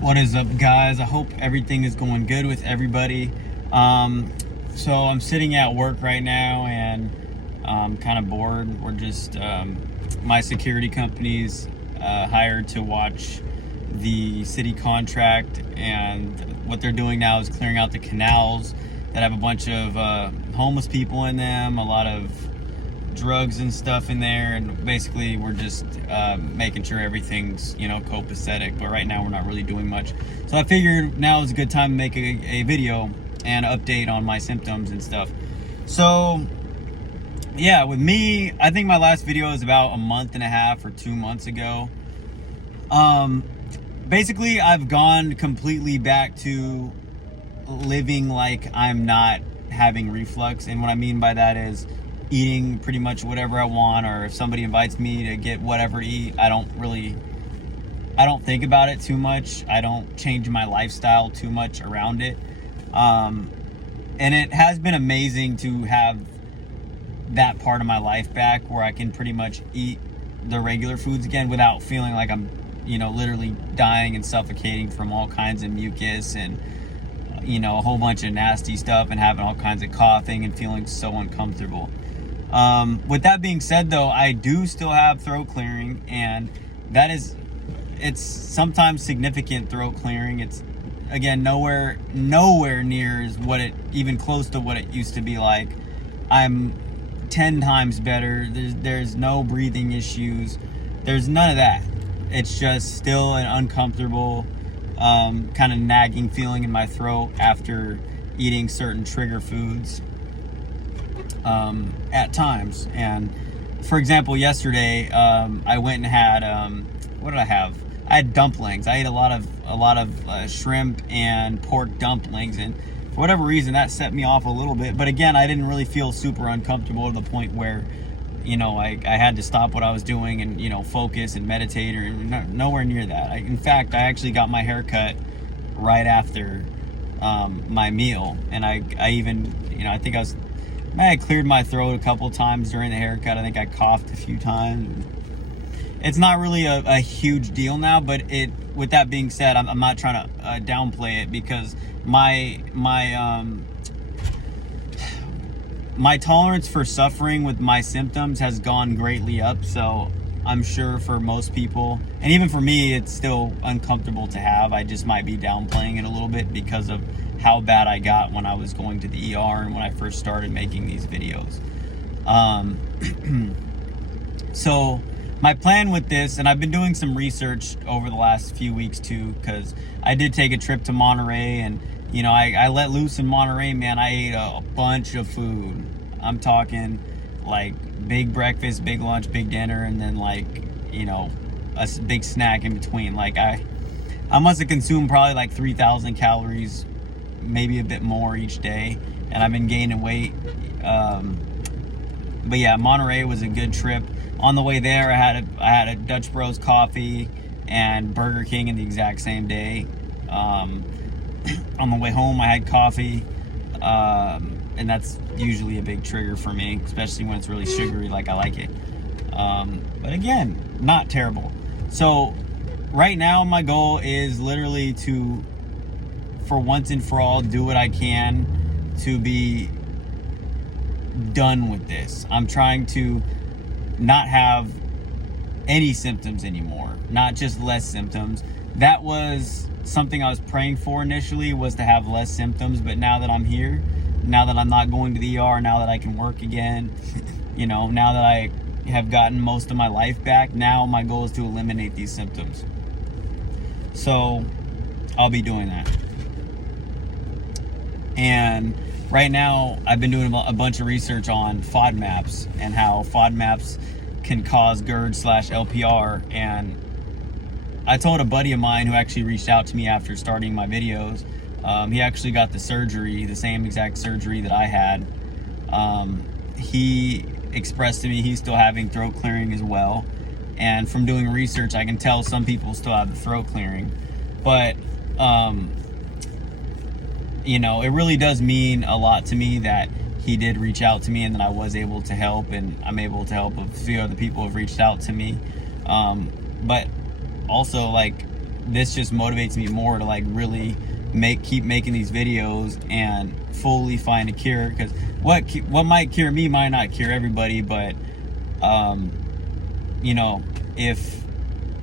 What is up, guys? I hope everything is going good with everybody. So I'm sitting at work right now and I'm kind of bored. We're just my security company's hired to watch the city contract, and what they're doing now is clearing out the canals that have a bunch of homeless people in them, a lot of drugs and stuff in there, and basically we're just making sure everything's, copacetic. But right now we're not really doing much, so I figured now is a good time to make a video and update on my symptoms and stuff. So yeah, with me, I think my last video is about a month and a half or 2 months ago. Basically I've gone completely back to living like I'm not having reflux, and what I mean by that is eating pretty much whatever I want, or if somebody invites me to get whatever to eat, I don't think about it too much. I don't change my lifestyle too much around it. And it has been amazing to have that part of my life back where I can pretty much eat the regular foods again without feeling like I'm, literally dying and suffocating from all kinds of mucus and, a whole bunch of nasty stuff, and having all kinds of coughing and feeling so uncomfortable. With that being said, though, I do still have throat clearing, and it's sometimes significant throat clearing. It's, again, nowhere near is what it, even close to what it used to be like. I'm 10 times better. There's no breathing issues. There's none of that. It's just still an uncomfortable, kind of nagging feeling in my throat after eating certain trigger foods at times. And for example, yesterday I went and had what did I have? I had dumplings. I ate a lot of shrimp and pork dumplings, and for whatever reason that set me off a little bit. But again, I didn't really feel super uncomfortable to the point where I had to stop what I was doing and focus and meditate, or nowhere near that. In fact, I actually got my hair cut right after my meal, and I even I think I had cleared my throat a couple times during the haircut. I think I coughed a few times. It's not really a huge deal now, but with that being said, I'm not trying to downplay it, because my tolerance for suffering with my symptoms has gone greatly up. So I'm sure for most people, and even for me, it's still uncomfortable to have. I just might be downplaying it a little bit because of how bad I got when I was going to the ER and when I first started making these videos. So my plan with this, and I've been doing some research over the last few weeks too, because I did take a trip to Monterey, and I let loose in Monterey, man. I ate a bunch of food. I'm talking like big breakfast, big lunch, big dinner, and then like, a big snack in between. Like I must have consumed probably like 3,000 calories, maybe a bit more each day, and I've been gaining weight. But yeah, Monterey was a good trip. On the way there, I had a Dutch Bros coffee and Burger King in the exact same day. On the way home, I had coffee, and that's usually a big trigger for me, especially when it's really sugary like I like it. But again, not terrible. So right now, my goal is literally to, for once and for all, do what I can to be done with this. I'm trying to not have any symptoms anymore, not just less symptoms. That was something I was praying for initially, was to have less symptoms. But now that I'm here, now that I'm not going to the ER, now that I can work again, now that I have gotten most of my life back, now my goal is to eliminate these symptoms. So I'll be doing that. And right now I've been doing a bunch of research on FODMAPs and how FODMAPs can cause GERD/LPR. And I told a buddy of mine who actually reached out to me after starting my videos. He actually got the surgery, the same exact surgery that I had. He expressed to me he's still having throat clearing as well. And from doing research, I can tell some people still have the throat clearing. But, it really does mean a lot to me that he did reach out to me and that I was able to help, and I'm able to help a few other people who have reached out to me. But also, like, this just motivates me more to like really keep making these videos and fully find a cure, because what might cure me might not cure everybody. But you know, if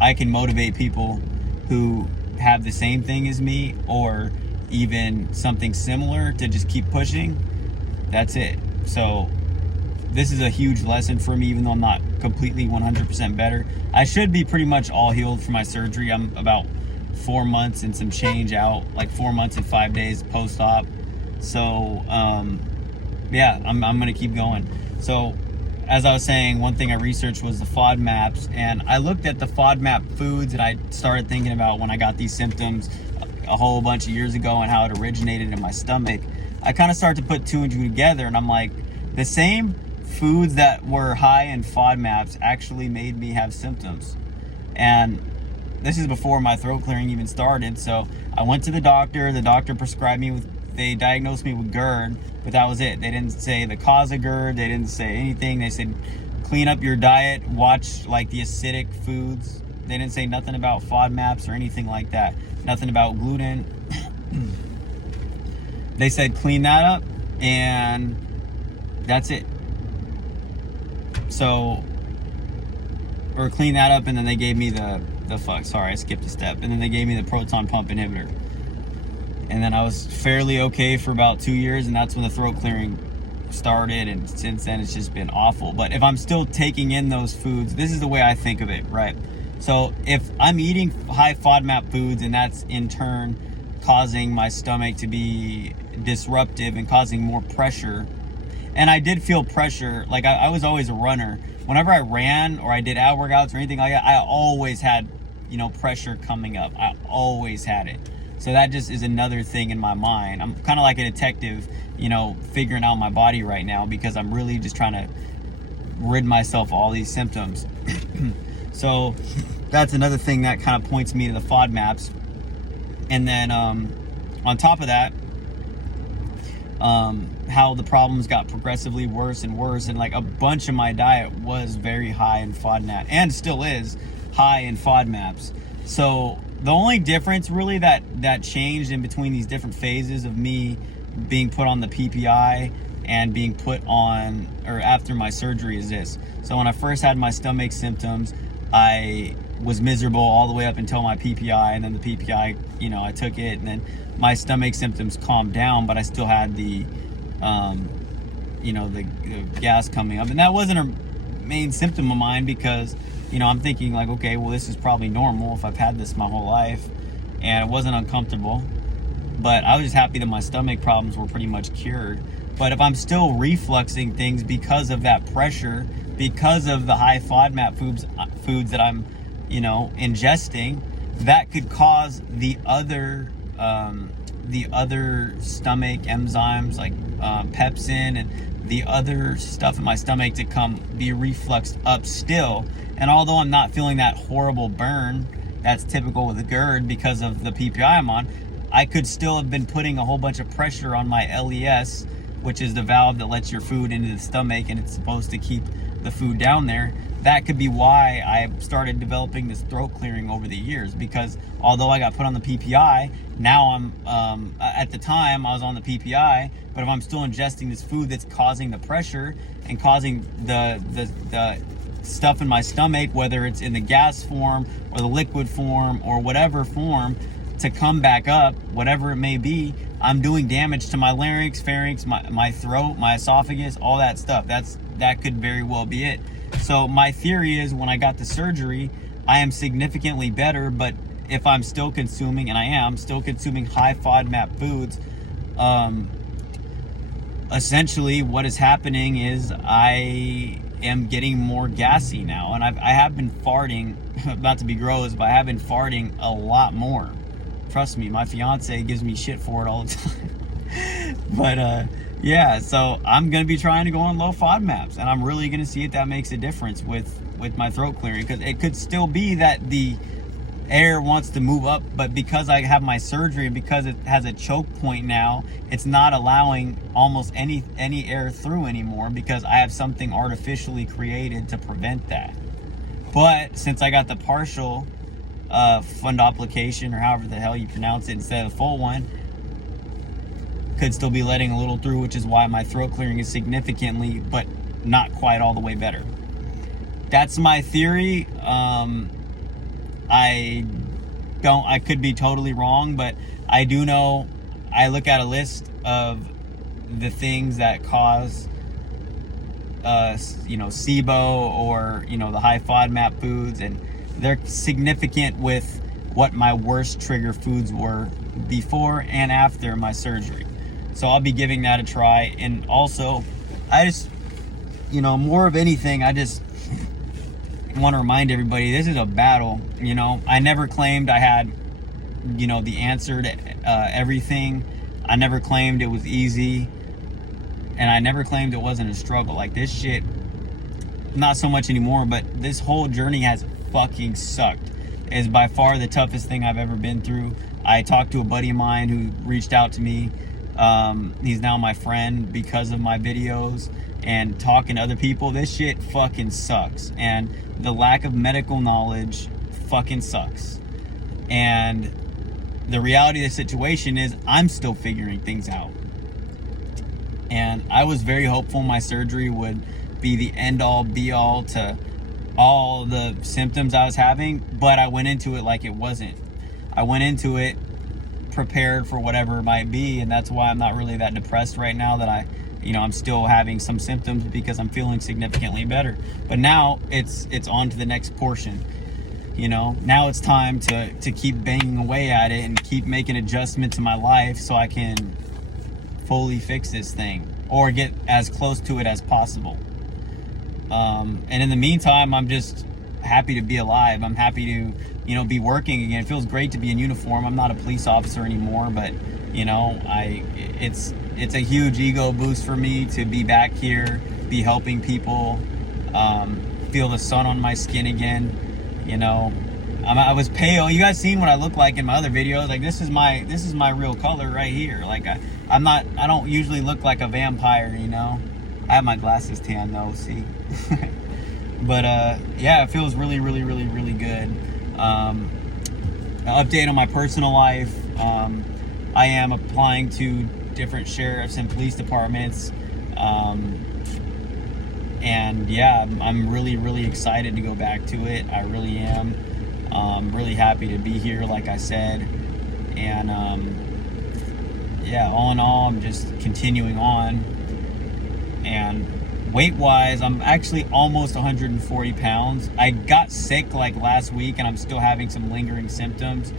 I can motivate people who have the same thing as me or even something similar to just keep pushing, that's it. So this is a huge lesson for me, even though I'm not completely 100% better. I should be pretty much all healed from my surgery. I'm about 4 months and some change out, like 4 months and 5 days post-op. So yeah, I'm gonna keep going. So as I was saying, one thing I researched was the FODMAPs, and I looked at the FODMAP foods, and I started thinking about when I got these symptoms a whole bunch of years ago and how it originated in my stomach. I kind of started to put two and two together, and I'm like, the same foods that were high in FODMAPs actually made me have symptoms. And this is before my throat clearing even started. So I went to the doctor prescribed me with, they diagnosed me with GERD, but that was it. They didn't say the cause of GERD. They didn't say anything. They said, clean up your diet, watch like the acidic foods. They didn't say nothing about FODMAPs or anything like that. Nothing about gluten. They said, clean that up, and that's it. So, or clean that up, and then they gave me sorry, I skipped a step. And then they gave me the proton pump inhibitor. And then I was fairly okay for about 2 years, and that's when the throat clearing started, and since then it's just been awful. But if I'm still taking in those foods, this is the way I think of it, right? So if I'm eating high FODMAP foods, and that's in turn causing my stomach to be disruptive and causing more pressure, and I did feel pressure, like I was always a runner. Whenever I ran or I did ab workouts or anything like that, I always had, you know, pressure coming up. I always had it. So that just is another thing in my mind. I'm kind of like a detective, you know, figuring out my body right now, because I'm really just trying to rid myself of all these symptoms. So that's another thing that kind of points me to the FODMAPs. And then on top of that, how the problems got progressively worse and worse, and like a bunch of my diet was very high in FODMAP, and still is high in FODMAPs. So the only difference really that changed in between these different phases of me being put on the PPI and being put on, or after my surgery, is this. So when I first had my stomach symptoms, I was miserable all the way up until my PPI, and then the PPI, you know, I took it, and then my stomach symptoms calmed down, but I still had the, you know, the gas coming up. And that wasn't a main symptom of mine, because, you know, I'm thinking like, okay, well, this is probably normal if I've had this my whole life, and it wasn't uncomfortable. But I was just happy that my stomach problems were pretty much cured. But if I'm still refluxing things because of that pressure, because of the high FODMAP foods that I'm, you know, ingesting, that could cause the other stomach enzymes like pepsin and the other stuff in my stomach to be refluxed up still. And although I'm not feeling that horrible burn that's typical with a GERD because of the PPI I'm on, I could still have been putting a whole bunch of pressure on my LES, which is the valve that lets your food into the stomach, and it's supposed to keep the food down there. That could be why I started developing this throat clearing over the years, because although I got put on the PPI, now I'm, at the time I was on the PPI, but if I'm still ingesting this food that's causing the pressure and causing the stuff in my stomach, whether it's in the gas form or the liquid form or whatever form, to come back up, whatever it may be, I'm doing damage to my larynx, pharynx, my throat, my esophagus, all that stuff. That could very well be it. So my theory is, when I got the surgery, I am significantly better, but if I'm still consuming, and I am still consuming high FODMAP foods, essentially what is happening is I am getting more gassy now, and I have been farting, not to be gross, but I have been farting a lot more. Trust me, my fiance gives me shit for it all the time. But yeah, so I'm gonna be trying to go on low FODMAPs, and I'm really gonna see if that makes a difference with my throat clearing, because it could still be that the air wants to move up, but because I have my surgery and because it has a choke point now, it's not allowing almost any air through anymore, because I have something artificially created to prevent that. But since I got the partial fundoplication, or however the hell you pronounce it, instead of the full one, could still be letting a little through, which is why my throat clearing is significantly, but not quite all the way better. That's my theory. I could be totally wrong, but I do know, I look at a list of the things that cause SIBO, or the high FODMAP foods, and they're significant with what my worst trigger foods were before and after my surgery. So I'll be giving that a try. And also, I just, more of anything, I just want to remind everybody, this is a battle. I never claimed I had the answer to everything. I never claimed it was easy, and I never claimed it wasn't a struggle. Like, this shit, not so much anymore, but this whole journey has fucking sucked. It is by far the toughest thing I've ever been through. I talked to a buddy of mine who reached out to me. He's now my friend because of my videos and talking to other people. This shit fucking sucks, and the lack of medical knowledge fucking sucks. And the reality of the situation is, I'm still figuring things out. And I was very hopeful my surgery would be the end-all be-all to all the symptoms I was having, but I went into it like it wasn't. I went into it prepared for whatever it might be, and that's why I'm not really that depressed right now, that I'm still having some symptoms, because I'm feeling significantly better. But now it's on to the next portion. Now it's time to keep banging away at it and keep making adjustments to my life so I can fully fix this thing, or get as close to it as possible. And in the meantime, I'm just happy to be alive. I'm happy to, be working again. It feels great to be in uniform. I'm not a police officer anymore, but it's a huge ego boost for me to be back here, be helping people, feel the sun on my skin again. I was pale. You guys seen what I look like in my other videos. Like, this is my real color right here. Like, I don't usually look like a vampire, I have my glasses tan though, see. But yeah, it feels really, really, really, really good. An update on my personal life. I am applying to different sheriffs and police departments. And yeah, I'm really, really excited to go back to it. I really am. Really happy to be here, like I said. And yeah, all in all, I'm just continuing on. And weight-wise, I'm actually almost 140 pounds. I got sick like last week, and I'm still having some lingering symptoms,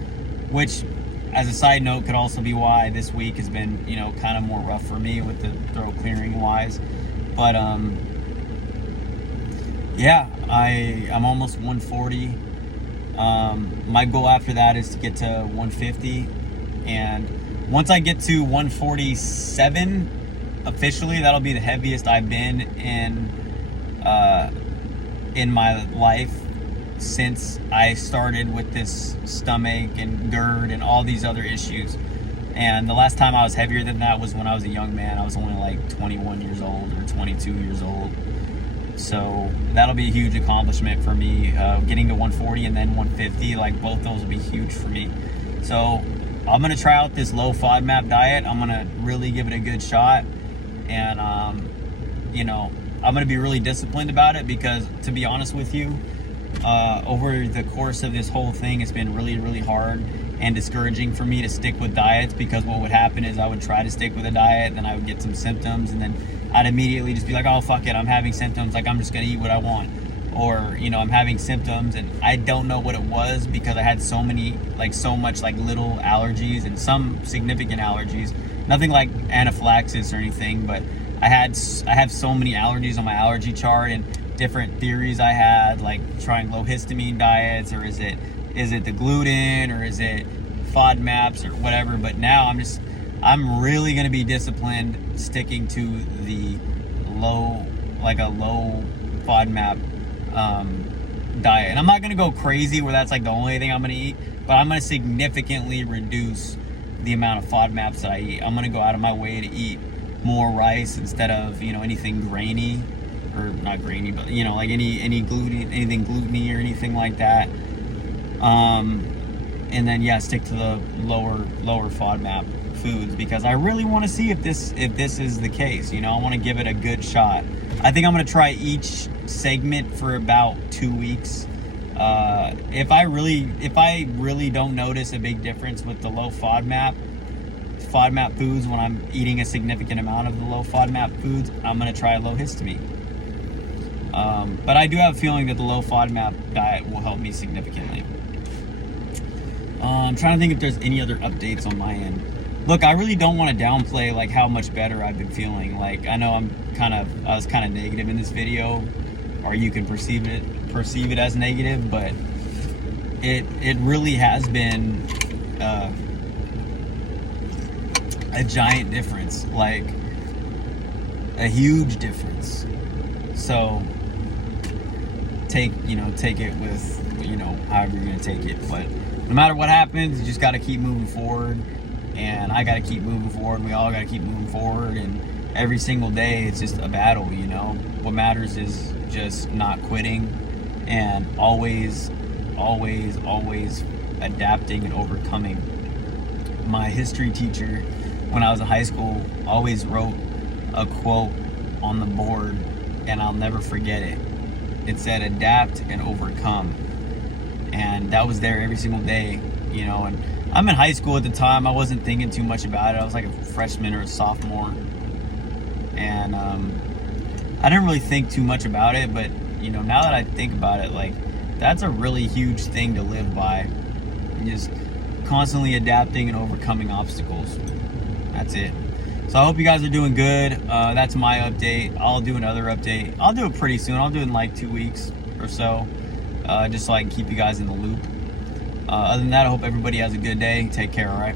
which, as a side note, could also be why this week has been, kind of more rough for me with the throat clearing wise. But yeah, I'm almost 140. My goal after that is to get to 150, and once I get to 147 officially, that'll be the heaviest I've been in my life since I started with this stomach and GERD and all these other issues. And the last time I was heavier than that was when I was a young man. I was only like 21 years old or 22 years old. So that'll be a huge accomplishment for me, getting to 140 and then 150. Like, both those will be huge for me. So I'm gonna try out this low FODMAP diet. I'm gonna really give it a good shot, and I'm gonna be really disciplined about it, because, to be honest with you, over the course of this whole thing, it's been really, really hard and discouraging for me to stick with diets, because what would happen is I would try to stick with a diet, and then I would get some symptoms, and then I'd immediately just be like, oh, fuck it, I'm having symptoms, like, I'm just gonna eat what I want. Or, I'm having symptoms and I don't know what it was, because I had so much little allergies and some significant allergies. Nothing like anaphylaxis or anything, but I have so many allergies on my allergy chart, and different theories I had, like trying low histamine diets, or is it the gluten, or is it FODMAPs, or whatever. But now I'm really going to be disciplined, sticking to the low FODMAP diet. And I'm not going to go crazy where that's like the only thing I'm going to eat, but I'm going to significantly reduce the amount of FODMAPs that I eat. I'm going to go out of my way to eat more rice instead of, anything grainy, or not grainy, but, like any gluten, anything gluten-y or anything like that. And then yeah, stick to the lower FODMAP foods, because I really want to see if this is the case. You know, I want to give it a good shot. I think I'm going to try each segment for about 2 weeks. If I really don't notice a big difference with the low FODMAP foods when I'm eating a significant amount of the low FODMAP foods, I'm going to try low histamine. But I do have a feeling that the low FODMAP diet will help me significantly. I'm trying to think if there's any other updates on my end. Look, I really don't want to downplay like how much better I've been feeling. Like, I know I was kind of negative in this video, or you can perceive it as negative, but it really has been a giant difference, like a huge difference. So take it with, however you're gonna take it. But no matter what happens, you just got to keep moving forward, and I got to keep moving forward, and we all got to keep moving forward. And every single day it's just a battle. What matters is just not quitting, and always adapting and overcoming. My history teacher, when I was in high school, always wrote a quote on the board, and I'll never forget it. It said, adapt and overcome. And that was there every single day, and I'm in high school at the time. I wasn't thinking too much about it. I was like a freshman or a sophomore, and I didn't really think too much about it. But now that I think about it, like, that's a really huge thing to live by. Just constantly adapting and overcoming obstacles. That's it. So I hope you guys are doing good. That's my update. I'll do another update. I'll do it pretty soon. I'll do it in like 2 weeks or so, just so I can keep you guys in the loop. Other than that, I hope everybody has a good day. Take care, all right?